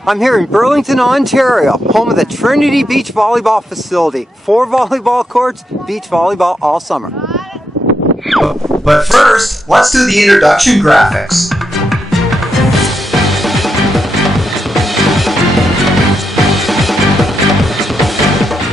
I'm here in Burlington, Ontario, home of the Trinity Beach Volleyball facility. 4 volleyball courts, beach volleyball all summer. But first, let's do the introduction graphics.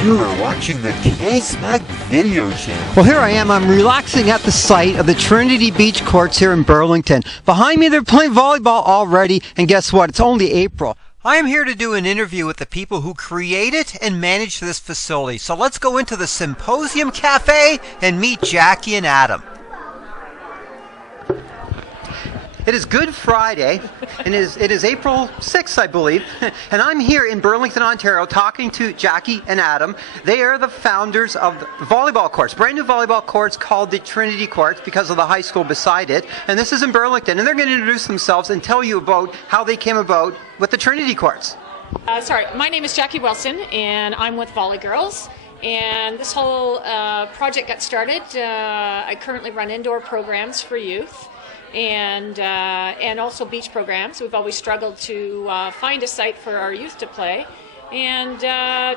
You are watching the K-Smack video channel. Well, here I am. I'm relaxing at the site of the Trinity Beach courts here in Burlington. Behind me, they're playing volleyball already, and guess what? It's only April. I am here to do an interview with the people who created and manage this facility. So let's go into the Symposium Cafe and meet Jackie and Adam. It is Good Friday, and it is April 6th, I believe, and I'm here in Burlington, Ontario, talking to Jackie and Adam. They are the founders of the volleyball courts, brand new volleyball courts called the Trinity Courts because of the high school beside it, and this is in Burlington, and they're going to introduce themselves and tell you about how they came about with the Trinity Courts. My name is Jacquie Wilson, and I'm with VOLLEYGIRLS. And this whole project got started. I currently run indoor programs for youth. And also beach programs. We've always struggled to find a site for our youth to play, and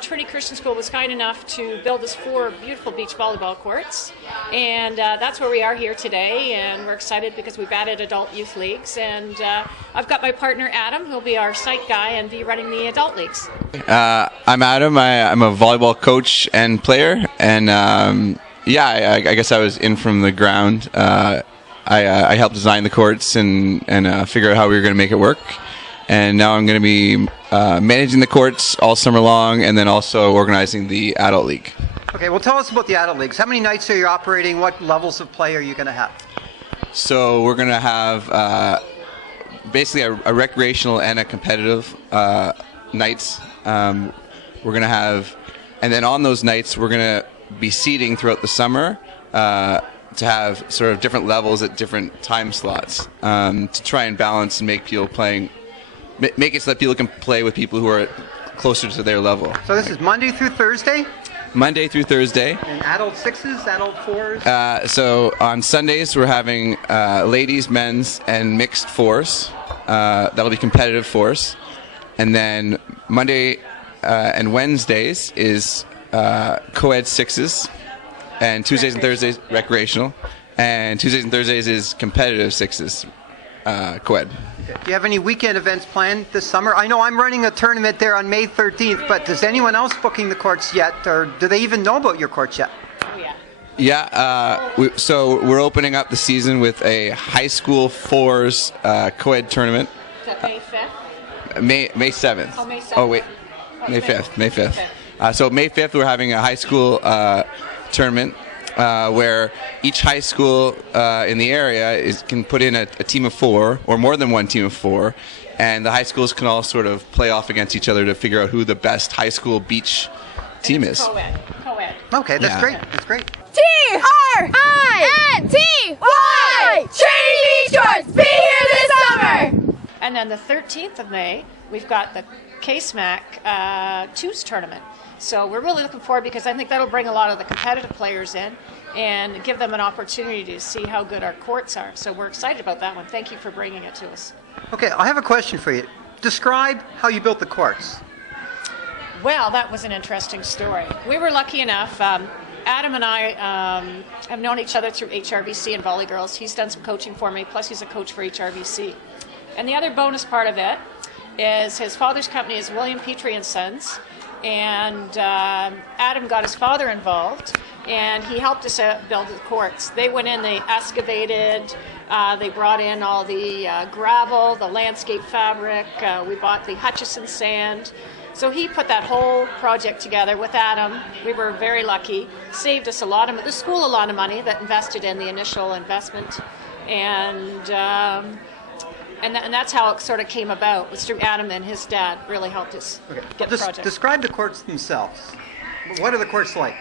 Trinity Christian School was kind enough to build us 4 beautiful beach volleyball courts, and that's where we are here today, and we're excited because we've added adult youth leagues, and I've got my partner Adam, who'll be our site guy and be running the adult leagues. I'm Adam. I'm a volleyball coach and player, and I guess I was in from the ground. I helped design the courts and figure out how we were going to make it work. And now I'm going to be managing the courts all summer long, and then also organizing the adult league. Okay, well, tell us about the adult leagues. How many nights are you operating? What levels of play are you going to have? So we're going to have basically a recreational and a competitive nights. We're going to have, and then on those nights we're going to be seeding throughout the summer. To have sort of different levels at different time slots, to try and balance and make people make it so that people can play with people who are closer to their level. So this is Monday through Thursday? Monday through Thursday. And adult 6s, adult 4s? So on Sundays we're having ladies, men's, and mixed 4s. That'll be competitive 4s. And then Monday and Wednesdays is co-ed 6s. And Tuesdays and Thursdays, recreational. And Tuesdays and Thursdays is competitive 6s, co-ed. Okay. Do you have any weekend events planned this summer? I know I'm running a tournament there on May 13th, but does anyone else booking the courts yet? Or do they even know about your courts yet? Oh, yeah. Yeah, so we're opening up the season with a high school 4s co-ed tournament. Is that May 5th? May 7th. Oh, May 7th. Oh, wait. May 5th. May 5th. So May 5th we're having a high school tournament where each high school in the area can put in a team of 4 or more than one team of 4, and the high schools can all sort of play off against each other to figure out who the best high school beach team is. Co-ed. Okay, that's great. That's great. TRINITY Trinity Beach Courts, be here this summer! And then the 13th of May, we've got the K-Smack Twos tournament. So we're really looking forward, because I think that'll bring a lot of the competitive players in and give them an opportunity to see how good our courts are. So we're excited about that one. Thank you for bringing it to us. Okay, I have a question for you. Describe how you built the courts. Well, that was an interesting story. We were lucky enough. Adam and I have known each other through HRBC and VOLLEYGIRLS. He's done some coaching for me, plus he's a coach for HRBC. And the other bonus part of it is his father's company is William Petrie and Sons. And Adam got his father involved, and he helped us build the courts. They went in, they excavated, they brought in all the gravel, the landscape fabric, we bought the Hutchison sand. So he put that whole project together with Adam. We were very lucky. Saved us the school a lot of money that invested in the initial investment. And that's how it sort of came about. It was through Adam, and his dad really helped us get the project. Describe the courts themselves. What are the courts like?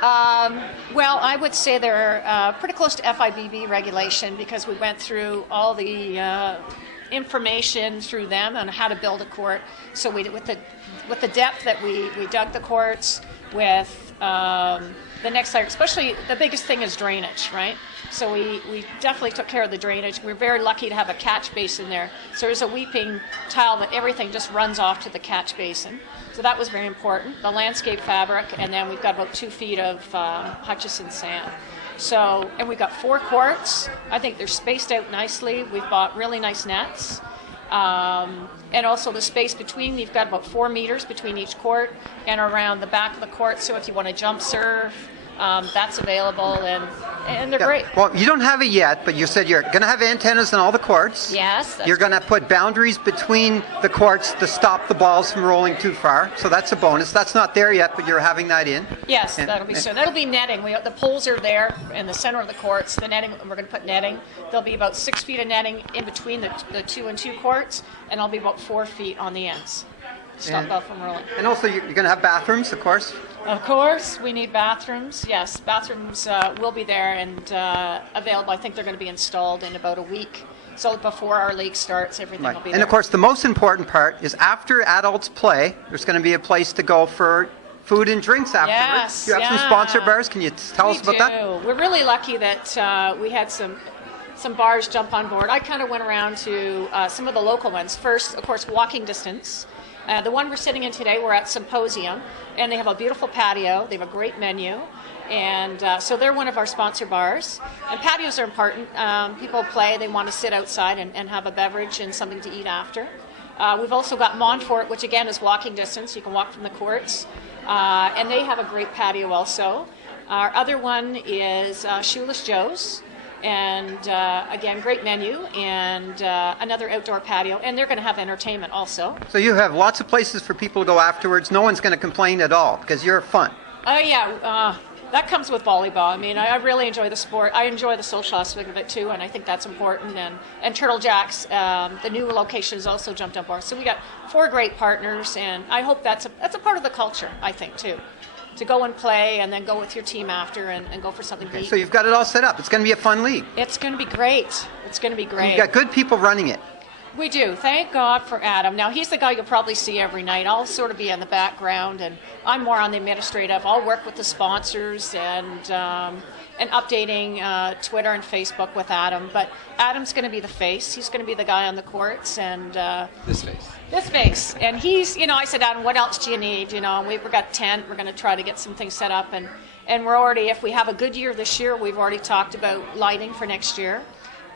Well, I would say they're pretty close to FIVB regulation, because we went through all the information through them on how to build a court. So with the depth that we dug the courts, with the next layer. Especially the biggest thing is drainage, right? So we definitely took care of the drainage. We're very lucky to have a catch basin there. So there's a weeping tile that everything just runs off to the catch basin. So that was very important. The landscape fabric, and then we've got about 2 feet of Hutchison sand. So, and we've got 4 courts. I think they're spaced out nicely. We've bought really nice nets. And also the space between, you've got about 4 meters between each court and around the back of the court. So if you want to jump serve, that's available, and they're great. Well, you don't have it yet, but you said you're going to have antennas in all the courts. Yes. You're going to put boundaries between the courts to stop the balls from rolling too far. So that's a bonus. That's not there yet, but you're having that in. Yes, that'll be soon. That'll be netting. The poles are there in the center of the courts. The netting, we're going to put netting. There'll be about 6 feet of netting in between the 2 and 2 courts, and it'll be about 4 feet on the ends. Stop ball from rolling. And also, you're going to have bathrooms, of course. Of course, we need bathrooms. Yes, bathrooms will be there and available. I think they're going to be installed in about a week. So before our league starts, everything will be there. And of course, the most important part is after adults play, there's going to be a place to go for food and drinks afterwards. Yes, You have some sponsor bars. Can you tell us about that? We're really lucky that we had some bars jump on board. I kind of went around to some of the local ones. First, of course, walking distance. The one we're sitting in today, we're at Symposium, and they have a beautiful patio. They have a great menu, and so they're one of our sponsor bars. And patios are important. People play, they want to sit outside and have a beverage and something to eat after. We've also got Montfort, which again is walking distance. You can walk from the courts, and they have a great patio also. Our other one is Shoeless Joe's. And again, great menu, and another outdoor patio, and they're going to have entertainment also. So you have lots of places for people to go afterwards. No one's going to complain at all because you're fun. Oh yeah, that comes with volleyball. I mean, I really enjoy the sport. I enjoy the social aspect of it too, and I think that's important. And Turtle Jacks, the new location, has also jumped on board. So we got 4 great partners, and I hope that's a part of the culture, I think, too. To go and play and then go with your team after and go for something to eat. So you've got it all set up. It's going to be a fun league. It's going to be great. It's going to be great. You've got good people running it. We do. Thank God for Adam. Now, he's the guy you'll probably see every night. I'll sort of be in the background, and I'm more on the administrative. I'll work with the sponsors and updating Twitter and Facebook with Adam. But Adam's going to be the face. He's going to be the guy on the courts. And This face. This face. And he's, I said, Adam, what else do you need? We've got tent. We're going to try to get some things set up. And we're already, if we have a good year this year, we've already talked about lighting for next year.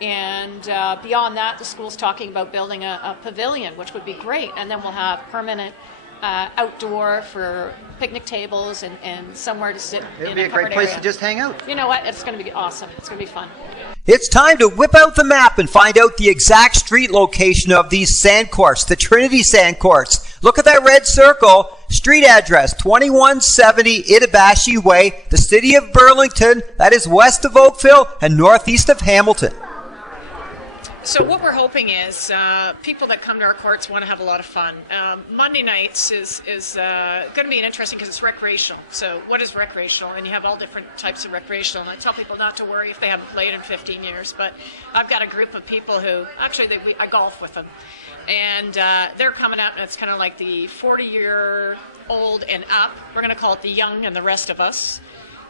And beyond that, the school's talking about building a pavilion, which would be great. And then we'll have permanent outdoor for picnic tables and somewhere to sit. It'll be a great place to just hang out. You know what? It's going to be awesome. It's going to be fun. It's time to whip out the map and find out the exact street location of these sand courts, the Trinity Sand Courts. Look at that red circle. Street address, 2170 Itabashi Way, the city of Burlington. That is west of Oakville and northeast of Hamilton. So what we're hoping is people that come to our courts want to have a lot of fun. Monday nights is going to be interesting because it's recreational. So what is recreational? And you have all different types of recreational. And I tell people not to worry if they haven't played in 15 years. But I've got a group of people who, actually I golf with them. And they're coming out, and it's kind of like the 40-year-old and up. We're going to call it the young and the rest of us.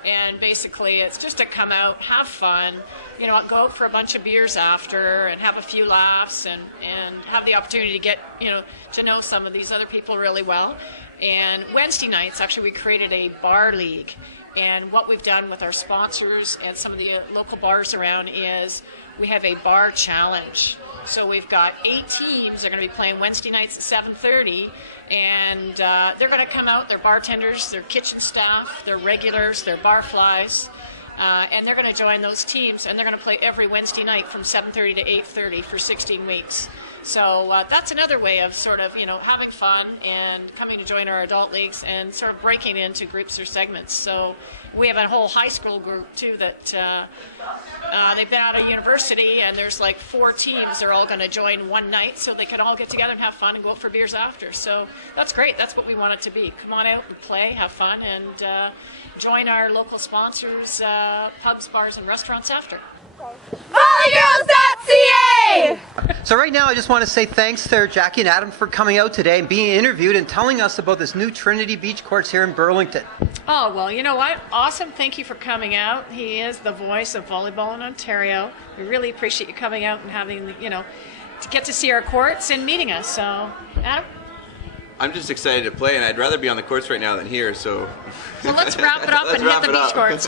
And basically, it's just to come out, have fun, go out for a bunch of beers after and have a few laughs and have the opportunity to get, to know some of these other people really well. And Wednesday nights, actually, we created a bar league. And what we've done with our sponsors and some of the local bars around is we have a bar challenge. So we've got 8 teams. They're going to be playing Wednesday nights at 7:30. And they're going to come out, they're bartenders, they're kitchen staff, they're regulars, they're barflies, and they're going to join those teams, and they're going to play every Wednesday night from 7:30 to 8:30 for 16 weeks. So that's another way of sort of, having fun and coming to join our adult leagues and sort of breaking into groups or segments. So we have a whole high school group, too, that they've been out of university, and there's like 4 teams. They're all going to join one night so they can all get together and have fun and go out for beers after. So that's great. That's what we want it to be. Come on out and play, have fun, and join our local sponsors, pubs, bars, and restaurants after. VOLLEYGIRLS.ca! So right now I just want to say thanks to Jacquie and Adam for coming out today and being interviewed and telling us about this new Trinity Beach courts here in Burlington. Oh, well, you know what? Awesome. Thank you for coming out. He is the voice of volleyball in Ontario. We really appreciate you coming out and having, to get to see our courts and meeting us. So, Adam? I'm just excited to play, and I'd rather be on the courts right now than here, so... Well, let's wrap it up and hit the beach courts.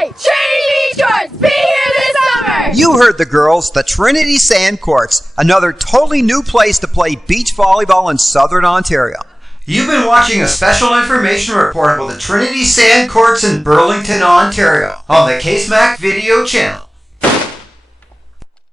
TRINITY Beach Courts, be here this summer! You heard the girls, the Trinity Sand Courts, another totally new place to play beach volleyball in Southern Ontario. You've been watching a special information report about the Trinity Sand Courts in Burlington, Ontario on the KSMAC video channel.